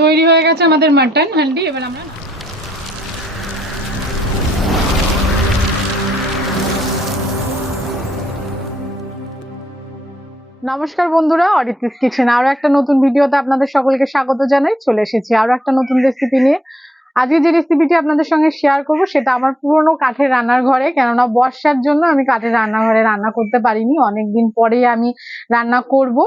তৈরি হয়ে গেছে আমাদের মাটন হান্ডি। এবার আমরা নমস্কার বন্ধুরা, অরিত্রিস কিচেন আরো একটা নতুন ভিডিওতে আপনাদের সকলকে স্বাগত জানাই। চলে এসেছি আরো একটা নতুন রেসিপি নিয়ে। আজকে যে রেসিপিটি আপনাদের সঙ্গে শেয়ার করব সেটা আমার পুরনো কাঠের রান্নার ঘরে, কেননা বর্ষার জন্য আমি কাঠের রান্নাঘরে রান্না করতে পারিনি, অনেকদিন পরেই আমি রান্না করব।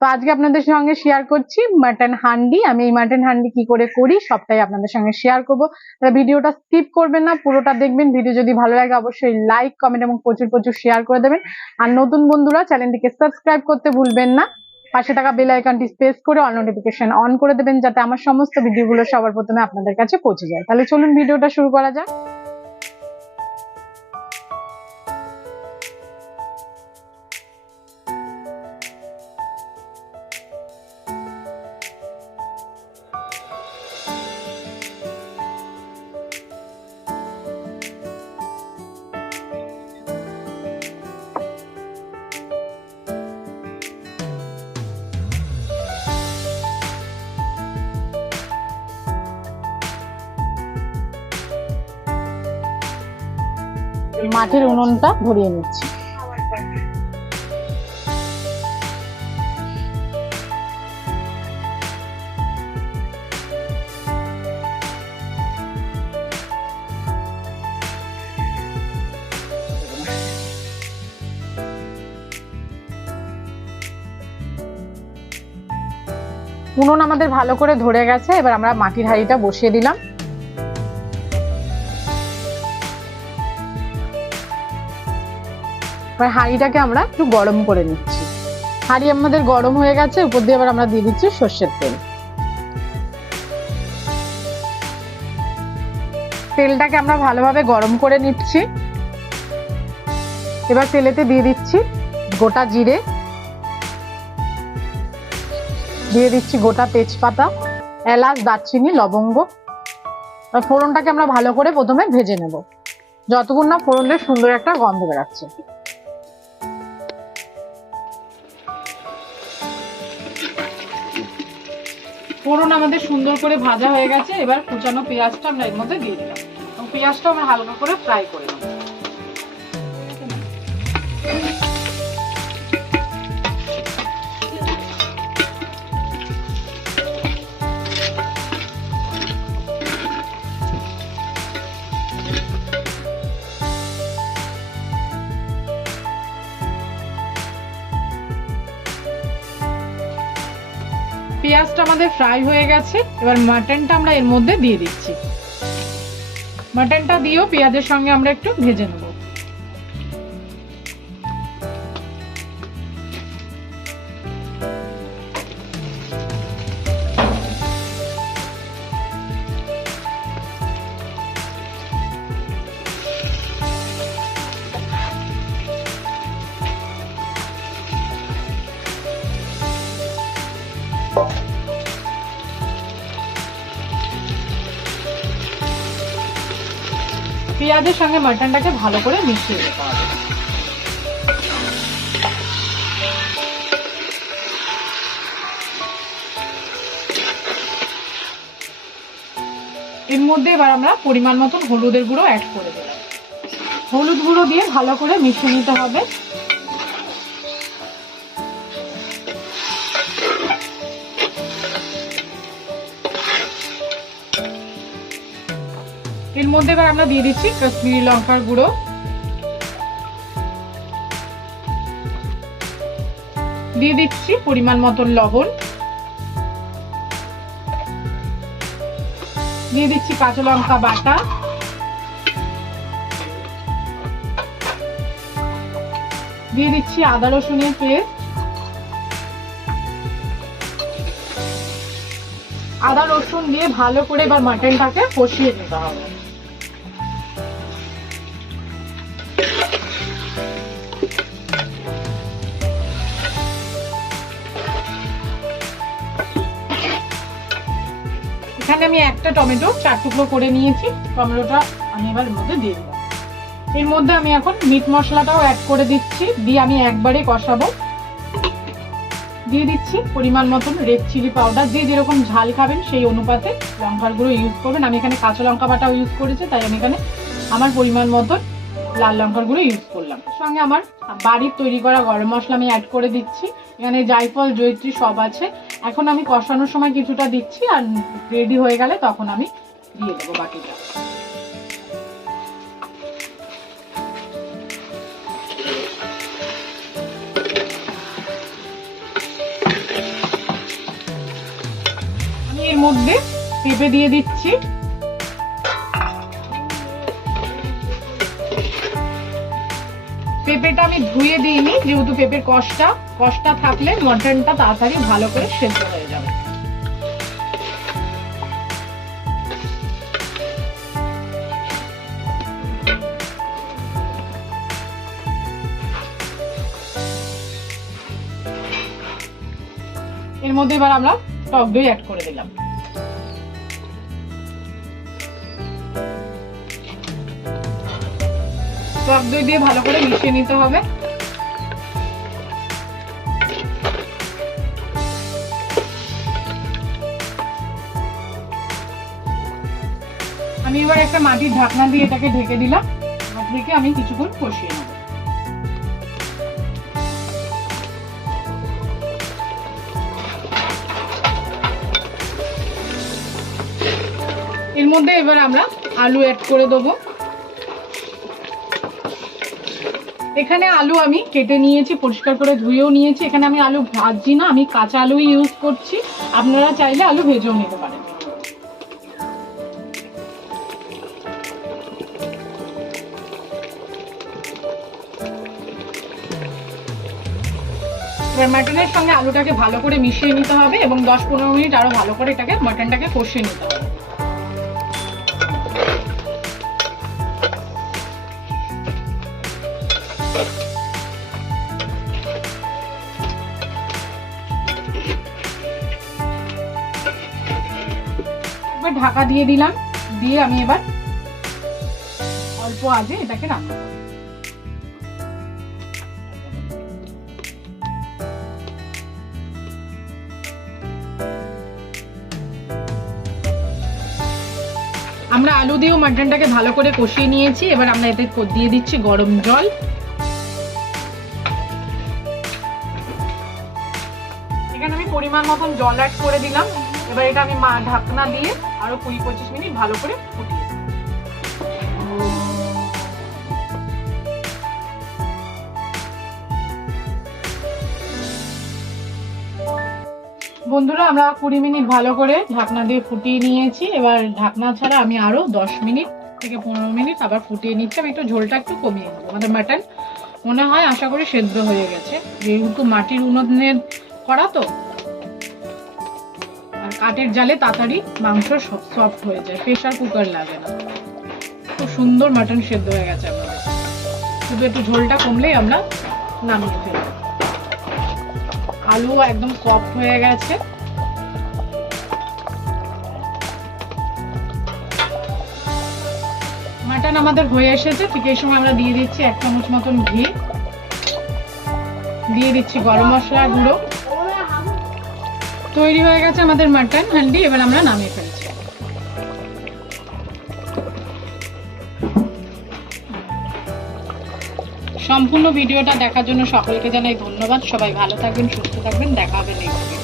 তো আজকে আপনাদের সঙ্গে শেয়ার করছি মাটন হান্ডি। আমি এই মাটন হান্ডি কি করে করি সবটাই আপনাদের সঙ্গে শেয়ার করব। তাহলে ভিডিওটা স্কিপ করবেন না, পুরোটা দেখবেন। ভিডিও যদি ভালো লাগে অবশ্যই লাইক, কমেন্ট এবং প্রচুর প্রচুর শেয়ার করে দেবেন। আর নতুন বন্ধুরা চ্যানেলটিকে সাবস্ক্রাইব করতে ভুলবেন না। পাশে থাকা বেল আইকনটি প্রেস করে অল নোটিফিকেশন অন করে দেবেন, যাতে আমার সমস্ত ভিডিওগুলো সবার প্রথমে আপনাদের কাছে পৌঁছে যায়। তাহলে চলুন ভিডিওটা শুরু করা যাক। মাটির উনুনটা ধরিয়ে নিচ্ছি। উনুন আমাদের ভালো করে ধরে গেছে। এবার আমরা মাটির হাঁড়িটা বসিয়ে দিলাম। এবার হাঁড়িটাকে আমরা একটু গরম করে নিচ্ছি। হাঁড়ি আমাদের গরম হয়ে গেছে, উপর দিয়ে এবার আমরা দিয়ে দিচ্ছি সর্ষের তেল। তেলটাকে আমরা ভালোভাবে গরম করে নিচ্ছি। এবার তেলেতে দিয়ে দিচ্ছি গোটা জিরে, দিয়ে দিচ্ছি গোটা তেজপাতা, এলাচ, দারচিনি, লবঙ্গ। ফোড়নটাকে আমরা ভালো করে প্রথমে ভেজে নেব, যতক্ষণ না ফোড়নের সুন্দর একটা গন্ধ বেরাচ্ছে। ফোড়ন আমাদের সুন্দর করে ভাজা হয়ে গেছে। এবার কুচানো পেঁয়াজটা আমরা এর মধ্যে দিয়ে দিলাম এবং পেঁয়াজটা আমরা হালকা করে ফ্রাই করে নেব। পেঁয়াজটা আমাদের ফ্রাই হয়ে গেছে। এবার মাটনটা আমরা এর মধ্যে দিয়ে দিচ্ছি। মাটনটা দিয়েও পেঁয়াজের সঙ্গে আমরা একটু ভেজে নেব। পেঁয়াজের সঙ্গে মাটনটাকে ভালো করে মিশিয়ে দিতে হবে। এর মধ্যে এবার আমরা পরিমাণ মতন হলুদের গুঁড়ো অ্যাড করে দিলাম। হলুদ গুঁড়ো দিয়ে ভালো করে মিশিয়ে নিতে হবে। এর মধ্যে এবার আমরা দিয়ে দিচ্ছি কাশ্মীরি লঙ্কার গুঁড়ো, দিয়ে দিচ্ছি পরিমাণ মতন লবণ, দিয়ে দিচ্ছি কাঁচা লঙ্কা বাটা, দিয়ে দিচ্ছি আদা রসুনের পেস্ট। আদা রসুন দিয়ে ভালো করে এবার মাটনটাকে কষিয়ে নিতে হবে। এখানে আমি একটা টমেটো 4 টুকরো করে নিয়েছি। টমেটোটা আমি এবার এর মধ্যে দিয়ে দিলাম। এর মধ্যে আমি এখন মিট মশলাটাও অ্যাড করে দিচ্ছি, দিয়ে আমি একবারে কষাবো। দিয়ে দিচ্ছি পরিমাণ মতন রেড চিলি পাউডার। যে যেরকম ঝাল খাবেন সেই অনুপাতে লঙ্কার গুঁড়ো ইউজ করবেন। আমি এখানে কাঁচা লঙ্কা বাটাও ইউজ করেছি, তাই আমি এখানে আমার পরিমাণ মতন লাল লঙ্কার গুঁড়ো ইউজ করলাম। সঙ্গে আমার বাড়ির তৈরি করা গরম মশলা আমি অ্যাড করে দিচ্ছি। এখানে জায়ফল, জয়িত্রী সব আছে। এখন আমি কষানোর সময় কিছুটা দিচ্ছি, আর রেডি হয়ে গেলে তখন আমি দিয়ে দেবো বাকিটা। আমি এর মধ্যে পেঁপে দিয়ে দিচ্ছি। পেঁপেটা আমি ধুয়ে দিইনি, যেহেতু পেঁপের কষটা থাকলে মটনটা তাড়াতাড়ি ভালো করে সেদ্ধ হয়ে যাবে। এর মধ্যে এবার আমরা টক দই অ্যাড করে দিলাম। টক দই দিয়ে ভালো করে মিশিয়ে নিতে হবে। আমি এবার একটা মাটির ঢাকনা দিয়ে এটাকে ঢেকে দিলাম। ঢেকে আমি কিছুক্ষণ কষিয়ে নেব। এর মধ্যে এবার আমরা আলু অ্যাড করে দেবো। এখানে আলু আমি কেটে নিয়েছি, পরিষ্কার করে ধুয়েও নিয়েছি। এখানে আমি আলু ভাজছি না, আমি কাঁচা আলুই ইউজ করছি। আপনারা চাইলে আলু ভেজেও নিতে পারেন। এবার মাটনের সঙ্গে আলুটাকে ভালো করে মিশিয়ে নিতে হবে এবং 10-15 মিনিট আরো ভালো করে এটাকে মাটনটাকে কষিয়ে নিতে হবে। ঢাকা দিয়ে দিলাম, দিয়ে আমি এবার অল্প আঁচে এটাকে রান্না করব। আমরা আলু দিয়েও মাটনটাকে ভালো করে কষিয়ে নিয়েছি। এবার আমরা এতে দিয়ে দিচ্ছি গরম জল। এখানে আমি পরিমাণ মতন জল অ্যাড করে দিলাম। এবার এটা আমি ঢাকনা দিয়ে আরো 20-25 মিনিট ভালো করে ফুটিয়ে দেব। বন্ধুরা, আমরা 20 মিনিট ভালো করে ঢাকনা দিয়ে ফুটিয়ে নিয়েছি। এবার ঢাকনা ছাড়া আমি আরো 10 মিনিট থেকে 15 মিনিট আবার ফুটিয়ে নিচ্ছি। আমি একটু ঝোলটা একটু কমিয়ে নেবো। আমাদের মাটন মনে হয় আশা করি সেদ্ধ হয়ে গেছে, যেহেতু মাটির উনুনের করা তো, আর কাঠের জালে তাড়াতাড়ি মাংস সফট হয়ে যায়, প্রেসার কুকার লাগে না। খুব সুন্দর মাটন সেদ্ধ হয়ে গেছে আমাদের। শুধু একটু ঝোলটা কমলেই আমরা নামিয়ে ফেলব। আলু একদম সফট হয়ে গেছে। মাটন আমাদের হয়ে এসেছে। ঠিক এই সময় আমরা দিয়ে দিচ্ছি 1 চামচ মতন ঘি, দিয়ে দিচ্ছি গরম মশলার গুঁড়ো। তৈরি হয়ে গেছে আমাদের মাটন হান্ডি। এবার আমরা নামিয়ে ফেলছি। সম্পূর্ণ ভিডিওটা দেখার জন্য সকলকে জানাই ধন্যবাদ। সবাই ভালো থাকবেন, সুস্থ থাকবেন। দেখা হবে নেক্সট ভিডিও।